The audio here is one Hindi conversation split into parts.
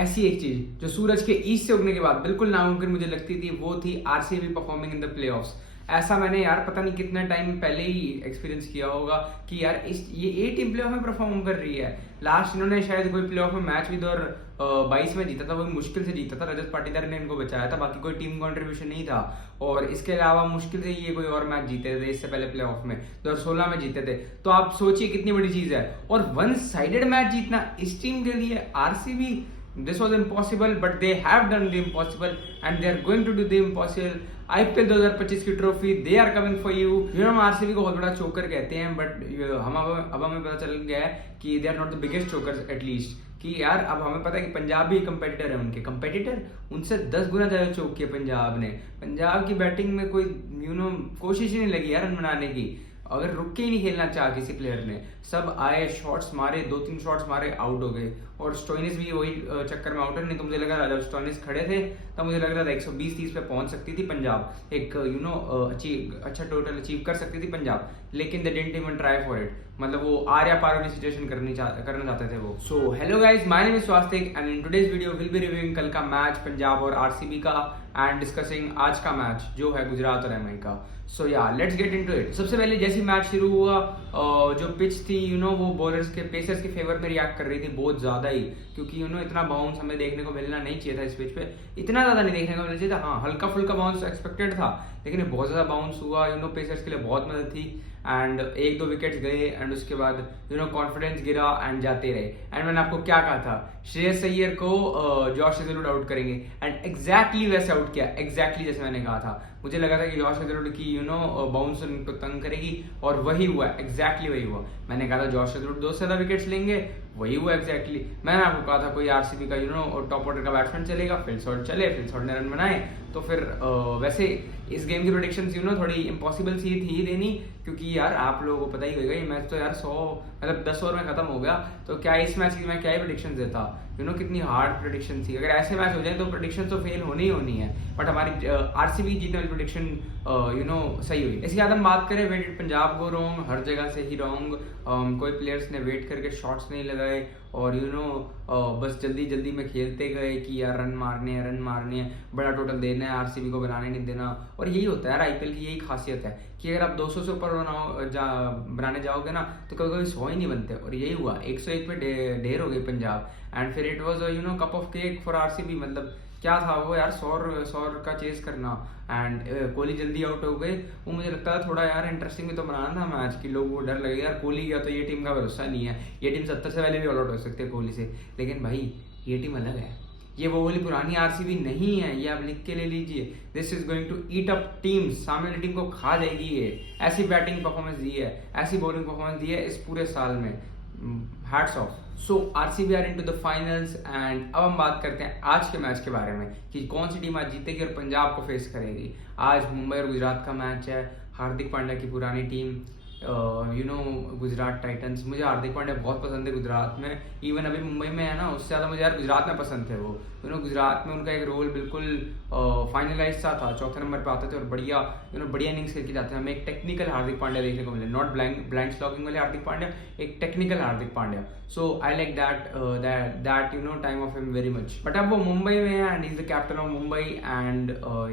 ऐसी एक चीज जो सूरज के ईस्ट से उगने के बाद बिल्कुल नामुमकिन मुझे लगती थी, वो थी RCB performing in the playoffs. ऐसा मैंने यार पता नहीं कितना टाइम पहले ही एक्सपीरियंस किया होगा कि यार ये टीम प्लेऑफ में परफॉर्म कर रही है। लास्ट इन्होंने शायद कोई प्लेऑफ में मैच भी 2022 में जीता था, वो मुश्किल से जीता था, रजत पाटीदार ने इनको बचाया था, बाकी कोई टीम कंट्रीब्यूशन नहीं था। और इसके अलावा मुश्किल से ये कोई और मैच जीते थे इससे पहले प्लेऑफ में 2016 में जीते थे। तो आप सोचिए कितनी बड़ी चीज है। और वन साइडेड मैच जीतना इस टीम के लिए RCB, this was impossible but they have done the impossible and they are going to do the impossible। IPL 2025 की trophy they are coming for you. हम आरसीबी को बहुत बड़ा चोकर कहते हैं, बट हम अब हमें पता चल गया है कि they are not the biggest chokers at least. कि यार अब हमें पता है कि पंजाब भी कंपेटिटर है, उनके कंपेटिटर उनसे 10 गुना ज्यादा चौक किए पंजाब ने। पंजाब की बैटिंग में कोई कोशिश ही नहीं लगी यार रन बनाने की। अगर रुक के ही नहीं खेलना चाहा किसी प्लेयर ने, सब आए, शॉट्स मारे, 2-3 शॉट्स मारे, आउट हो गए। और स्टोइनिस भी वही चक्कर में आउट है। नहीं तो मुझे लग रहा था जब स्टोइनिस खड़े थे तब मुझे लग रहा था 120-30 पे पहुंच सकती थी पंजाब, एक अच्छा टोटल अचीव कर सकती थी पंजाब, लेकिन they didn't even try for it. मतलब वो आर्या पार वाली सिचुएशन करना चाहते थे वो। So hello guys, my name is Swastik and in today's video will be reviewing कल का मैच पंजाब और आरसीबी का एंड डिस्कसिंग आज का मैच जो है गुजरात और एमआई का। सो या लेट्स गेट इनटू इट। सबसे पहले जैसे मैच शुरू हुआ, जो पिच थी वो बॉलर्स के, पेसर्स के फेवर में रिएक्ट कर रही थी बहुत ज्यादा ही, क्योंकि इतना बाउंस हमें देखने को मिलना नहीं चाहिए था इस पिच पे। इतना ज्यादा नहीं देखने को मिलना चाहिए था। हाँ, हल्का फुल्का बाउंस एक्सपेक्टेड था, लेकिन बहुत ज्यादा बाउंस हुआ। पेसर्स के लिए बहुत मदद थी एंड 1-2 विकेट्स गए एंड उसके बाद कॉन्फिडेंस गिरा एंड जाते रहे। एंड मैंने आपको क्या कहा था, श्रेयस अय्यर को जॉश हेजलवुड आउट करेंगे एंड एग्जैक्टली वैसे आउट किया, एग्जैक्टली जैसे मैंने कहा था। मुझे लगा था कि जॉश हेजलवुड की बाउंस उनको तंग करेगी और वही हुआ, एग्जैक्टली वही हुआ। मैंने कहा था जॉश हेजलवुड 2 से ज्यादा विकेट्स लेंगे, वही हुआ एग्जैक्टली। मैंने आपको कहा था कोई आरसीबी का टॉप ऑर्डर का बैट्समैन चलेगा, फिलसॉल्ट चले, फिलसॉल्ट ने रन बनाए। तो फिर वैसे इस गेम की प्रेडिक्शंस थोड़ी इम्पॉसिबल सी थी देनी, क्योंकि यार आप लोगों को पता ही होगा ये मैच तो यार 10 ओवर में खत्म हो गया। तो क्या इस मैच की मैं क्या ही प्रेडिक्शन देता, कितनी हार्ड प्रेडिक्शन थी। अगर ऐसे मैच हो जाए तो प्रेडिक्शन तो फेल होनी ही होनी है, बट हमारी आरसीबी जीतने वाली प्रेडिक्शन सही हुई। इसके बाद हम बात करें, वेटेड पंजाब को रॉन्ग, हर जगह से ही रॉन्ग। कोई प्लेयर्स ने वेट करके शॉट्स नहीं लगाए और बस जल्दी जल्दी में खेलते गए कि यार रन मारने हैं, बड़ा टोटल देना है, आरसीबी को बनाने नहीं देना। और यही होता है यार, आईपीएल की यही खासियत है कि अगर आप 200 से ऊपर बनाने जाओगे ना तो कभी कभी 100 ही नहीं बनते। और यही हुआ, 101 पे ढेर हो गई पंजाब एंड फिर it was cup of cake for RCB. मतलब क्या था वो यार, 100 का चेस करना एंड कोहली जल्दी आउट हो गए। वो मुझे लगता है थोड़ा यार इंटरेस्टिंग भी तो बनाना था मैच, कि लोग वो डर लगे यार कोहली गया तो ये टीम का भरोसा नहीं है, ये टीम 70 से पहले भी ऑल आउट हो सकती है कोहली से। लेकिन भाई ये टीम अलग है, ये वो वाली पुरानी आरसीबी नहीं है, ये आप लिख के ले लीजिए। This is going to eat up teams, सामने वाली टीम को खा जाएगी ये। ऐसी बैटिंग परफॉर्मेंस दी है, ऐसी बॉलिंग परफॉर्मेंस दी है इस पूरे साल में, hats off. So RCB are into the finals and अब हम बात करते हैं आज के मैच के बारे में कि कौन सी टीम आज जीतेगी और पंजाब को फेस करेगी। आज मुंबई और गुजरात का मैच है। हार्दिक पांड्या की पुरानी टीम, गुजरात टाइटंस। मुझे हार्दिक पांड्या बहुत पसंद है गुजरात में, इवन अभी मुंबई में है ना, उससे ज़्यादा मुझे यार गुजरात में पसंद थे वो। गुजरात में उनका एक रोल बिल्कुल फाइनलाइज सा था, चौथे नंबर पे आते थे और बढ़िया बढ़िया इनिंग्स खेल के जाते हैं। हमें एक टेक्निकल हार्दिक पांड्या देखने को मिले, नॉट ब्लाइंड स्लॉगिंग वाले हार्दिक पांड्या, एक technical Hardik Pandya. So I like that time of him very much. But अब वो मुंबई में है and he is the captain of Mumbai and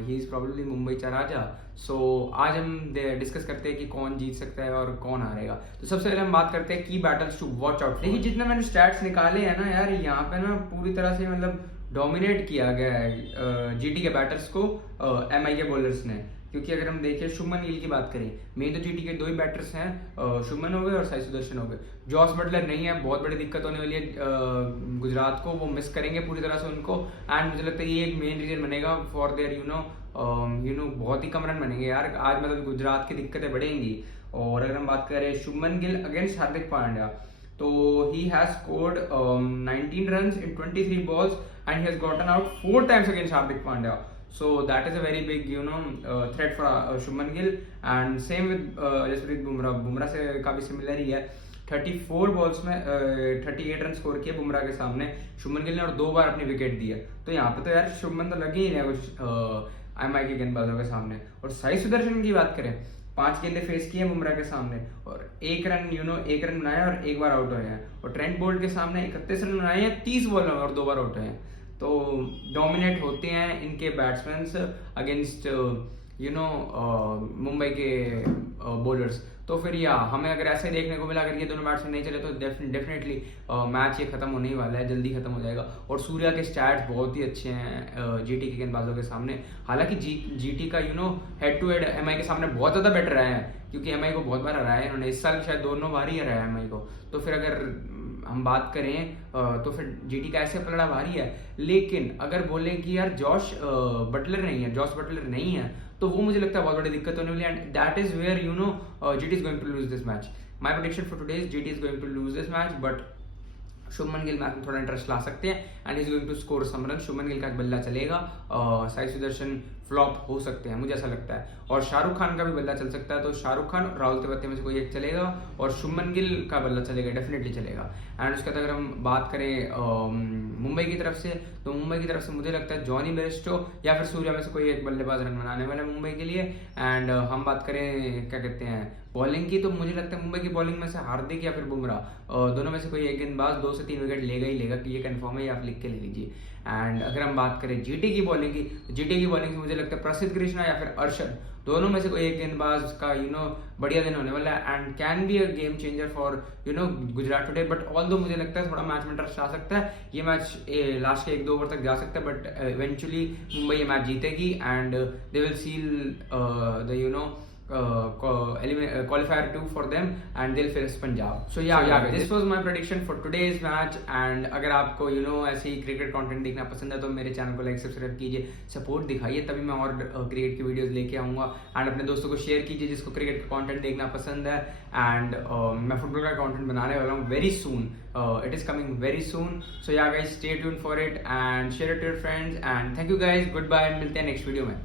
he is probably Mumbai का राजा। सो आज हम डिस्कस करते हैं कि कौन जीत सकता है और कौन हारेगा। तो सबसे पहले हम बात करते हैं की बैटल्स टू वॉच आउट। देखिए जितने मैंने स्टैट्स निकाले हैं ना यार, यहाँ पे ना पूरी तरह से मतलब डोमिनेट किया गया है जीटी के बैटर्स को एमआई के बॉलर्स ने। क्योंकि अगर हम देखें शुभमन गिल की बात करें, मेन तो जीटी के 2 ही बैटर्स हैं, शुभमन हो गए और साई सुदर्शन हो गए। जॉस बटलर नहीं है, बहुत बड़ी दिक्कत होने वाली है गुजरात को, वो मिस करेंगे पूरी तरह से उनको। एंड मुझे लगता है ये एक मेन रीजन बनेगा फॉर देयर बहुत ही कम रन बनेंगे यार आज, मतलब गुजरात की दिक्कतें बढ़ेंगी। और अगर हम बात करें शुभमन गिल अगेंस्ट हार्दिक पांड्या, तो he has scored 19 runs in 23 balls and he has gotten out 4 times against Hardik Pandya. So that is a very big threat for Shubman Gill and same with Jasprit Bumrah. Bumrah से काफी सिमिलर ही है, 34 बॉल्स में 38 रन स्कोर किए बुमराह के सामने शुभमन गिल ने और 2 बार अपनी विकेट दी है। तो यहाँ पे तो यार शुभमन तो लगे ही नहीं कुछ एमआई के गेंदबाजों के सामने। और साई सुदर्शन की बात करें, 5 गेंदे फेस किए बुमराह के सामने और 1 रन बनाया और 1 बार आउट हुए हैं। और ट्रेंट बोल्ट के सामने 31 रन बनाए हैं 30 बॉल में और 2 बार आउट हुए हैं। तो डोमिनेट होते हैं इनके बैट्समैन अगेंस्ट मुंबई के बॉलर्स। तो फिर या हमें अगर ऐसे देखने को मिला, अगर ये दोनों बैट्समैन नहीं चले तो डेफिनेटली मैच ये खत्म होने ही वाला है, जल्दी खत्म हो जाएगा। और सूर्या के स्टैट्स बहुत ही अच्छे हैं जीटी के गेंदबाजों के सामने। हालांकि जीटी का हेड टू हेड एमआई के सामने बहुत ज्यादा बेटर रहा है, क्योंकि एमआई को बहुत बार हराया है इन्होंने, इस साल शायद दोनों बार ही हराया एमआई को। तो फिर अगर हम बात करें तो फिर जीटी का ऐसे पलड़ा भारी है। लेकिन अगर बोले कि यार जॉश बटलर नहीं है, तो वो मुझे लगता है बहुत बड़ी दिक्कत होने वाली है। And that is where GT is going to lose this match. My prediction for today is GT is going to lose this match, but Shubman Gill match में थोड़ा इंटरेस्ट ला सकते हैं and is going to score some run. Shubman Gill का बल्ला चलेगा, साई सुदर्शन फ्लॉप हो सकते हैं, मुझे ऐसा लगता है। और शाहरुख खान का भी बल्ला चल सकता है, तो शाहरुख खान राहुल तेवतिया में से कोई एक चलेगा और शुभमन गिल का बल्ला चलेगा, डेफिनेटली चलेगा। एंड उसके बाद अगर हम बात करें मुंबई की तरफ से, तो मुंबई की तरफ से मुझे लगता है जॉनी बेयरस्टो या फिर सूर्या में से कोई एक बल्लेबाज रन बनाने वाला है मुंबई के लिए। एंड हम बात करें क्या कहते हैं बॉलिंग की, तो मुझे लगता है मुंबई की बॉलिंग में से हार्दिक या फिर बुमराह दोनों में से कोई एक गेंदबाज 2 से 3 विकेट लेगा ही लेगा, कि ये कंफर्म है, ये आप लिख के ले लीजिए। एंड अगर हम बात करें जीटी की बॉलिंग की, जीटी की बॉलिंग से मुझे लगता है प्रसिद्ध कृष्णा या फिर अर्शद, दोनों में से कोई एक गेंदबाज का बढ़िया दिन होने वाला है and can be a game changer for Gujarat today. But although मुझे लगता है थोड़ा मैच में इंटरेस्ट आ सकता है, ये मैच लास्ट के 1-2 ओवर तक जा सकता है, बट इवेंचुअली मुंबई ये मैच जीतेगी and they will seal the qualifier 2 for them and they'll face Punjab. So yeah, this was my prediction for today's match. And अगर आपको ऐसे ही क्रिकेट कंटेंट देखना पसंद है तो मेरे चैनल को लाइक सब्सक्राइब कीजिए, सपोर्ट दिखाइए, तभी मैं और क्रिकेट की वीडियोस लेके आऊँगा। एंड अपने दोस्तों को शेयर कीजिए जिसको क्रिकेट का कंटेंट देखना पसंद है। एंड मैं फुटबॉल का कंटेंट बनाने वाला हूँ very soon, it is coming very soon. So yeah guys, stay tuned for it and share it to your friends and thank you guys, goodbye, मिलते हैं नेक्स्ट वीडियो में।